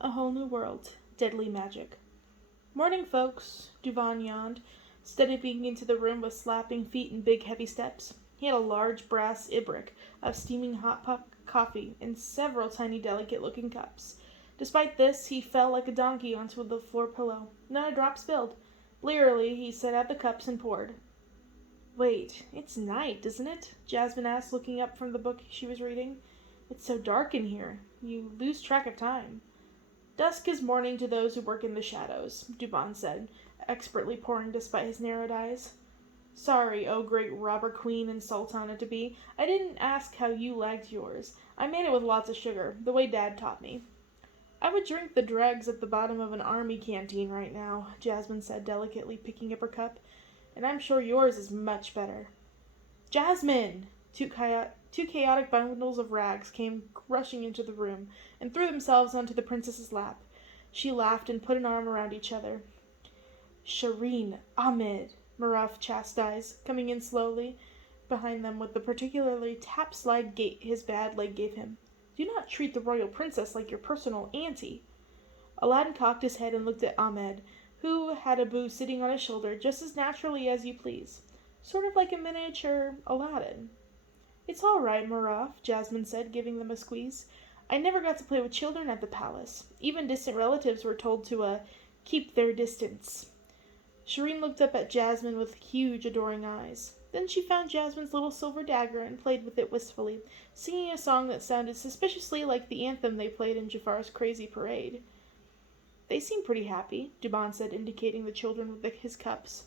A whole new world. Deadly magic. Morning, folks, Duvan yawned, stepping into the room with slapping feet and big heavy steps. He had a large brass ibrick of steaming hot coffee and several tiny delicate-looking cups. Despite this, he fell like a donkey onto the floor pillow. Not a drop spilled. Blearily, he set out the cups and poured. Wait, it's night, isn't it? Jasmine asked, looking up from the book she was reading. It's so dark in here. You lose track of time. Dusk is morning to those who work in the shadows, Dubon said, expertly pouring despite his narrowed eyes. Sorry, oh great robber queen and sultana-to-be, I didn't ask how you liked yours. I made it with lots of sugar, the way Dad taught me. I would drink the dregs at the bottom of an army canteen right now, Jasmine said, delicately picking up her cup, and I'm sure yours is much better. Jasmine! Two chaotic bundles of rags came rushing into the room and threw themselves onto the princess's lap. She laughed and put an arm around each other. Shireen, Ahmed, Maruf chastised, coming in slowly behind them with the particularly tap-slide gait his bad leg gave him. Do not treat the royal princess like your personal auntie. Aladdin cocked his head and looked at Ahmed, who had Abu sitting on his shoulder just as naturally as you please, sort of like a miniature Aladdin. It's all right, Maraf, Jasmine said, giving them a squeeze. I never got to play with children at the palace. Even distant relatives were told to, keep their distance. Shireen looked up at Jasmine with huge, adoring eyes. Then she found Jasmine's little silver dagger and played with it wistfully, singing a song that sounded suspiciously like the anthem they played in Jafar's crazy parade. They seem pretty happy, Dubon said, indicating the children with his cups.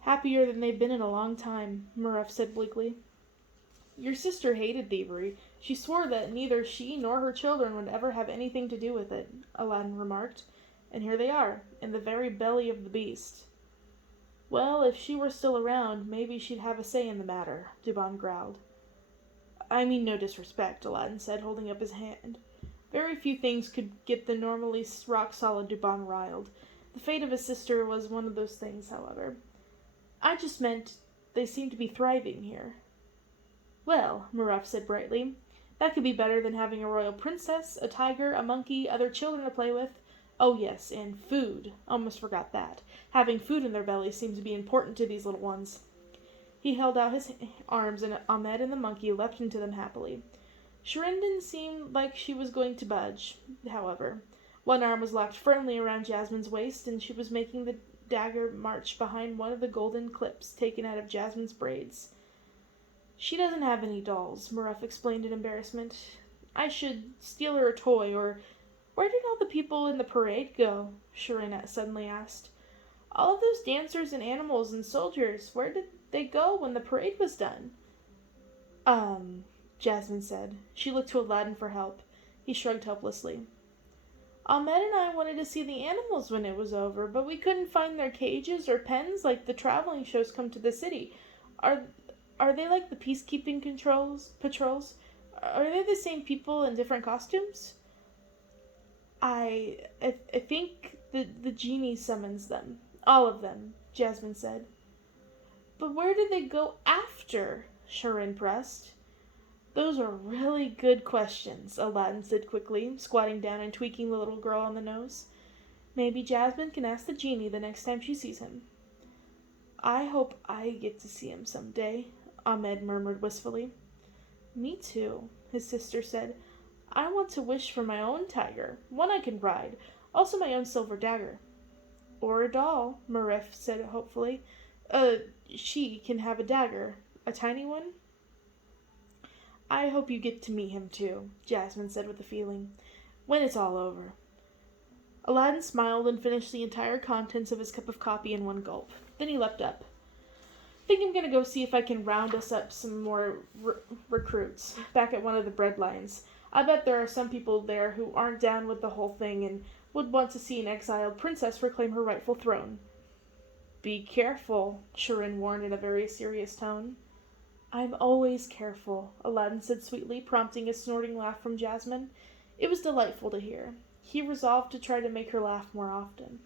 Happier than they've been in a long time, Maruf said bleakly. Your sister hated thievery. She swore that neither she nor her children would ever have anything to do with it, Aladdin remarked. And here they are, in the very belly of the beast. Well, if she were still around, maybe she'd have a say in the matter, Dubon growled. I mean no disrespect, Aladdin said, holding up his hand. Very few things could get the normally rock-solid Dubon riled. The fate of his sister was one of those things, however. I just meant they seem to be thriving here. Well, Maruf said brightly, that could be better than having a royal princess, a tiger, a monkey, other children to play with. Oh yes, and food. Almost forgot that. Having food in their bellies seems to be important to these little ones. He held out his arms, and Ahmed and the monkey leapt into them happily. Shireen didn't seem like she was going to budge, however. One arm was locked firmly around Jasmine's waist, and she was making the dagger march behind one of the golden clips taken out of Jasmine's braids. She doesn't have any dolls, Maruf explained in embarrassment. I should steal her a toy, or where did all the people in the parade go? Shireen suddenly asked. All of those dancers and animals and soldiers, where did they go when the parade was done? Jasmine said. She looked to Aladdin for help. He shrugged helplessly. Ahmed and I wanted to see the animals when it was over, but we couldn't find their cages or pens like the traveling shows come to the city. Are they like the peacekeeping patrols? Are they the same people in different costumes? I think the genie summons them. All of them, Jasmine said. But where did they go after? Shireen pressed. Those are really good questions, Aladdin said quickly, squatting down and tweaking the little girl on the nose. Maybe Jasmine can ask the genie the next time she sees him. I hope I get to see him someday, Ahmed murmured wistfully. Me too, his sister said. I want to wish for my own tiger, one I can ride, also my own silver dagger. Or a doll, Marif said hopefully. She can have a dagger, a tiny one. I hope you get to meet him too, Jasmine said with a feeling, when it's all over. Aladdin smiled and finished the entire contents of his cup of coffee in one gulp. Then he leapt up. Think I'm going to go see if I can round us up some more recruits back at one of the bread lines. I bet there are some people there who aren't down with the whole thing and would want to see an exiled princess reclaim her rightful throne. Be careful, Shireen warned in a very serious tone. I'm always careful, Aladdin said sweetly, prompting a snorting laugh from Jasmine. It was delightful to hear. He resolved to try to make her laugh more often.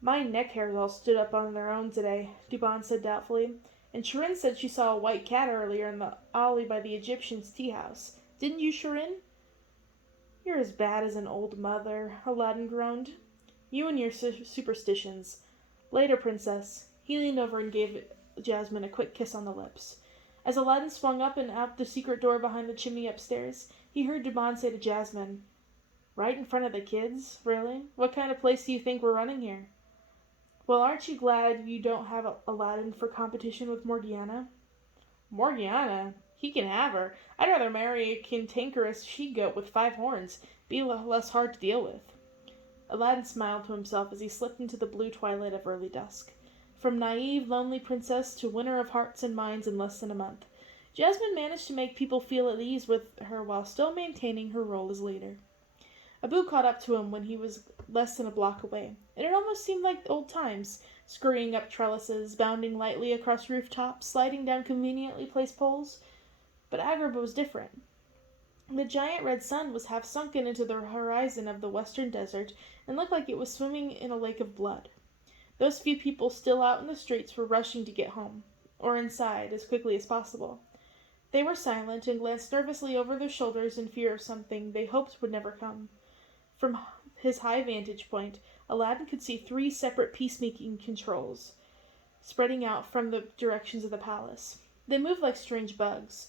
My neck hairs all stood up on their own today, Dubon said doubtfully, and Shireen said she saw a white cat earlier in the alley by the Egyptian's tea house. Didn't you, Shireen? "You're as bad as an old mother," Aladdin groaned. "You and your superstitions. Later, princess." He leaned over and gave Jasmine a quick kiss on the lips. As Aladdin swung up and out the secret door behind the chimney upstairs, he heard Duban say to Jasmine, "Right in front of the kids? Really? What kind of place do you think we're running here?" "Well, aren't you glad you don't have Aladdin for competition with Morgiana?" "Morgiana? He can have her. I'd rather marry a cantankerous she-goat with 5 horns. Be less hard to deal with." Aladdin smiled to himself as he slipped into the blue twilight of early dusk. From naive, lonely princess to winner of hearts and minds in less than a month, Jasmine managed to make people feel at ease with her while still maintaining her role as leader. Abu caught up to him when he was less than a block away, and it almost seemed like old times, scurrying up trellises, bounding lightly across rooftops, sliding down conveniently placed poles. But Agrabah was different. The giant red sun was half sunken into the horizon of the western desert and looked like it was swimming in a lake of blood. Those few people still out in the streets were rushing to get home, or inside, as quickly as possible. They were silent and glanced nervously over their shoulders in fear of something they hoped would never come. From his high vantage point, Aladdin could see 3 separate peacemaking controls spreading out from the directions of the palace. They moved like strange bugs,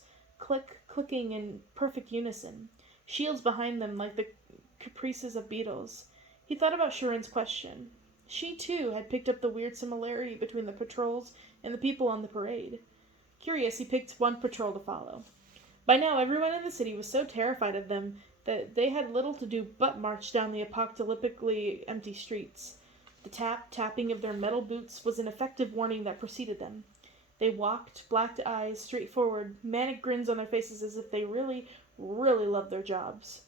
clicking in perfect unison, shields behind them like the caprices of beetles. He thought about Shirin's question. She, too, had picked up the weird similarity between the patrols and the people on the parade. Curious, he picked one patrol to follow. By now, everyone in the city was so terrified of them that they had little to do but march down the apocalyptically empty streets. The tapping of their metal boots was an effective warning that preceded them. They walked, black eyes straight forward, manic grins on their faces as if they really, really loved their jobs.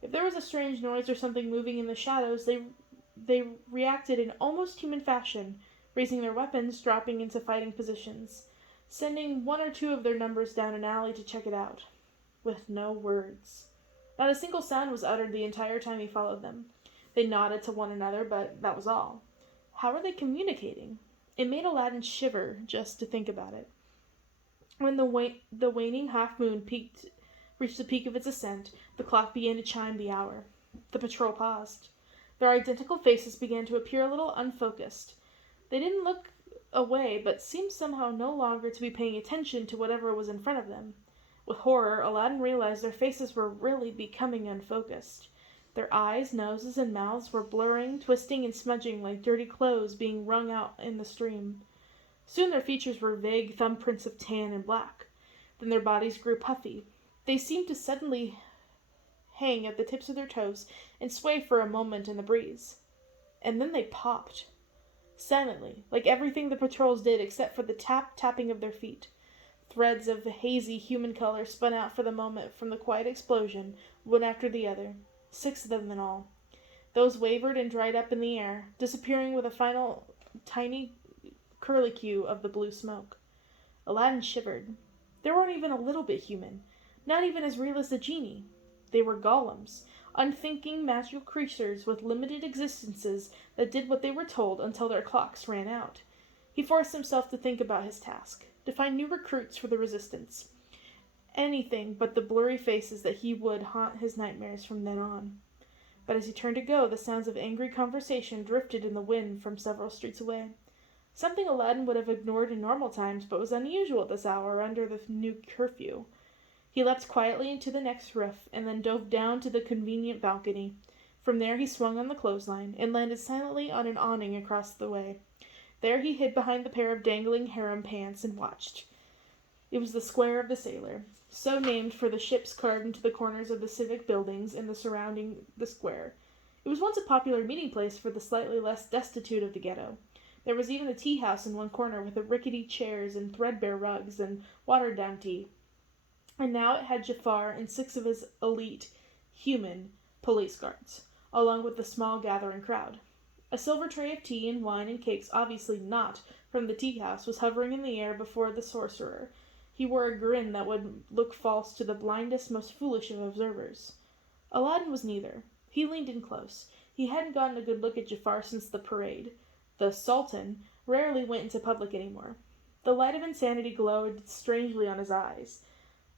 If there was a strange noise or something moving in the shadows, they reacted in almost human fashion, raising their weapons, dropping into fighting positions, sending 1 or 2 of their numbers down an alley to check it out. With no words. Not a single sound was uttered the entire time he followed them. They nodded to one another, but that was all. How were they communicating? It made Aladdin shiver just to think about it. When the waning half-moon reached the peak of its ascent, the clock began to chime the hour. The patrol paused. Their identical faces began to appear a little unfocused. They didn't look away, but seemed somehow no longer to be paying attention to whatever was in front of them. With horror, Aladdin realized their faces were really becoming unfocused. Their eyes, noses, and mouths were blurring, twisting, and smudging like dirty clothes being wrung out in the stream. Soon their features were vague thumbprints of tan and black. Then their bodies grew puffy. They seemed to suddenly hang at the tips of their toes and sway for a moment in the breeze. And then they popped. Silently, like everything the patrols did except for the tapping of their feet. Threads of hazy human color spun out for the moment from the quiet explosion, one after the other. 6 of them in all. Those wavered and dried up in the air, disappearing with a final tiny curlicue of the blue smoke. Aladdin shivered. They weren't even a little bit human, not even as real as the genie. They were golems, unthinking magical creatures with limited existences that did what they were told until their clocks ran out. He forced himself to think about his task, to find new recruits for the resistance. Anything but the blurry faces that he would haunt his nightmares from then on. But as he turned to go, the sounds of angry conversation drifted in the wind from several streets away. Something Aladdin would have ignored in normal times, but was unusual at this hour under the new curfew. He leapt quietly into the next roof, and then dove down to the convenient balcony. From there he swung on the clothesline, and landed silently on an awning across the way. There he hid behind the pair of dangling harem pants and watched. It was the Square of the Sailor, so named for the ships carved into the corners of the civic buildings and the surrounding the square. It was once a popular meeting place for the slightly less destitute of the ghetto. There was even a tea house in one corner with rickety chairs and threadbare rugs and watered-down tea. And now it had Jafar and 6 of his elite, human, police guards, along with the small gathering crowd. A silver tray of tea and wine and cakes, obviously not from the tea house, was hovering in the air before the sorcerer. He wore a grin that would look false to the blindest, most foolish of observers. Aladdin was neither. He leaned in close. He hadn't gotten a good look at Jafar since the parade. The Sultan rarely went into public anymore. The light of insanity glowed strangely on his eyes.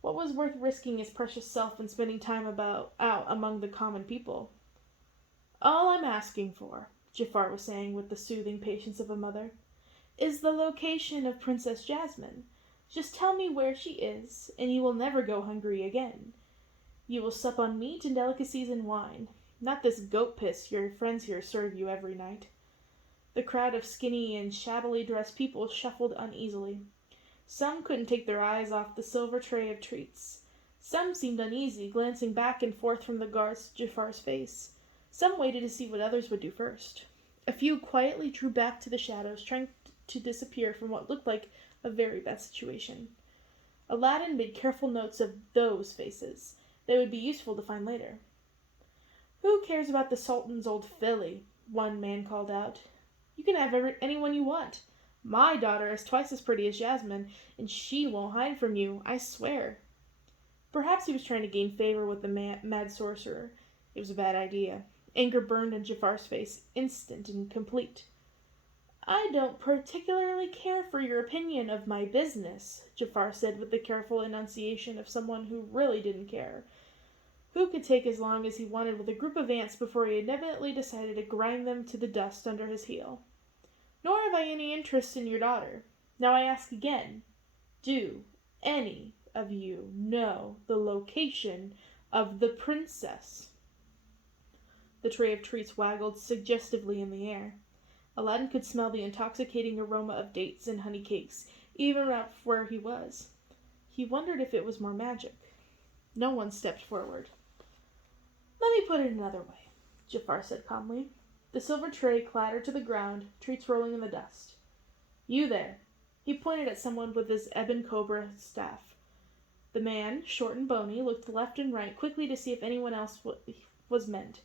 What was worth risking his precious self and spending time out among the common people? All I'm asking for, Jafar was saying with the soothing patience of a mother, is the location of Princess Jasmine. Just tell me where she is, and you will never go hungry again. You will sup on meat and delicacies and wine, not this goat piss your friends here serve you every night. The crowd of skinny and shabbily dressed people shuffled uneasily. Some couldn't take their eyes off the silver tray of treats. Some seemed uneasy, glancing back and forth from the guards to Jafar's face. Some waited to see what others would do first. A few quietly drew back to the shadows, trying to disappear from what looked like a very bad situation. Aladdin made careful notes of those faces. They would be useful to find later. Who cares about the Sultan's old filly? One man called out. You can have anyone you want. My daughter is twice as pretty as Jasmine, and she won't hide from you, I swear. Perhaps he was trying to gain favor with the mad sorcerer. It was a bad idea. Anger burned on Jafar's face, instant and complete. I don't particularly care for your opinion of my business, Jafar said with the careful enunciation of someone who really didn't care. Who could take as long as he wanted with a group of ants before he inevitably decided to grind them to the dust under his heel? Nor have I any interest in your daughter. Now I ask again, do any of you know the location of the princess? The tray of treats waggled suggestively in the air. Aladdin could smell the intoxicating aroma of dates and honey cakes, even up where he was. He wondered if it was more magic. No one stepped forward. Let me put it another way, Jafar said calmly. The silver tray clattered to the ground, treats rolling in the dust. You there. He pointed at someone with his ebon cobra staff. The man, short and bony, looked left and right quickly to see if anyone else was meant.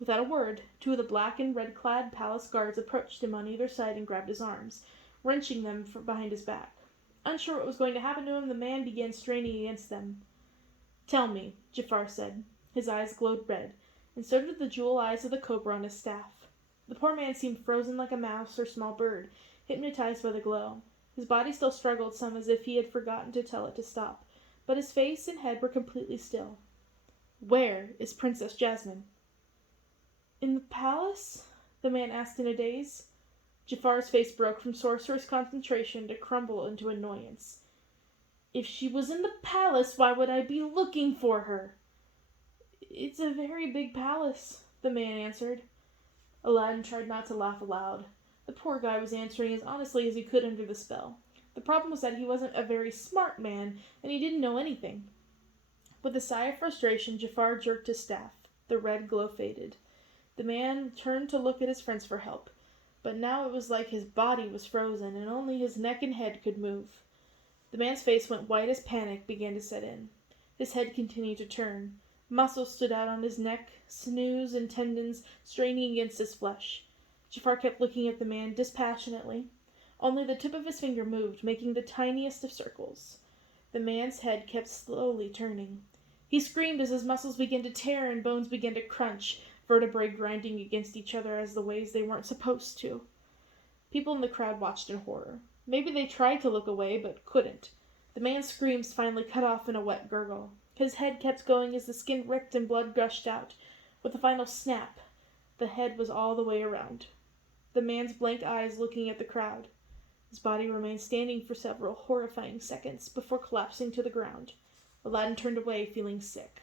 Without a word, two of the black and red-clad palace guards approached him on either side and grabbed his arms, wrenching them from behind his back. Unsure what was going to happen to him, the man began straining against them. Tell me, Jafar said. His eyes glowed red, and so did the jewel eyes of the cobra on his staff. The poor man seemed frozen like a mouse or small bird, hypnotized by the glow. His body still struggled some as if he had forgotten to tell it to stop, but his face and head were completely still. Where is Princess Jasmine? In the palace? The man asked in a daze. Jafar's face broke from sorcerer's concentration to crumble into annoyance. If she was in the palace, why would I be looking for her? It's a very big palace, the man answered. Aladdin tried not to laugh aloud. The poor guy was answering as honestly as he could under the spell. The problem was that he wasn't a very smart man, and he didn't know anything. With a sigh of frustration, Jafar jerked his staff. The red glow faded. The man turned to look at his friends for help, but now it was like his body was frozen, and only his neck and head could move. The man's face went white as panic began to set in. His head continued to turn. Muscles stood out on his neck, sinews and tendons straining against his flesh. Jafar kept looking at the man dispassionately. Only the tip of his finger moved, making the tiniest of circles. The man's head kept slowly turning. He screamed as his muscles began to tear and bones began to crunch, vertebrae grinding against each other as the ways they weren't supposed to. People in the crowd watched in horror. Maybe they tried to look away, but couldn't. The man's screams finally cut off in a wet gurgle. His head kept going as the skin ripped and blood gushed out. With a final snap, the head was all the way around. The man's blank eyes looking at the crowd. His body remained standing for several horrifying seconds before collapsing to the ground. Aladdin turned away, feeling sick.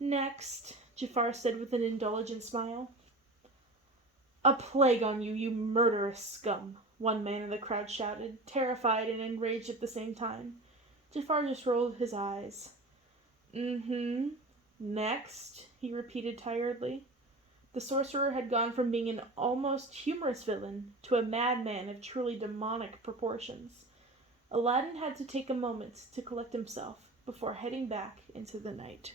Next, Jafar said with an indulgent smile. A plague on you, you murderous scum, one man in the crowd shouted, terrified and enraged at the same time. Jafar just rolled his eyes. Next, he repeated tiredly. The sorcerer had gone from being an almost humorous villain to a madman of truly demonic proportions. Aladdin had to take a moment to collect himself before heading back into the night.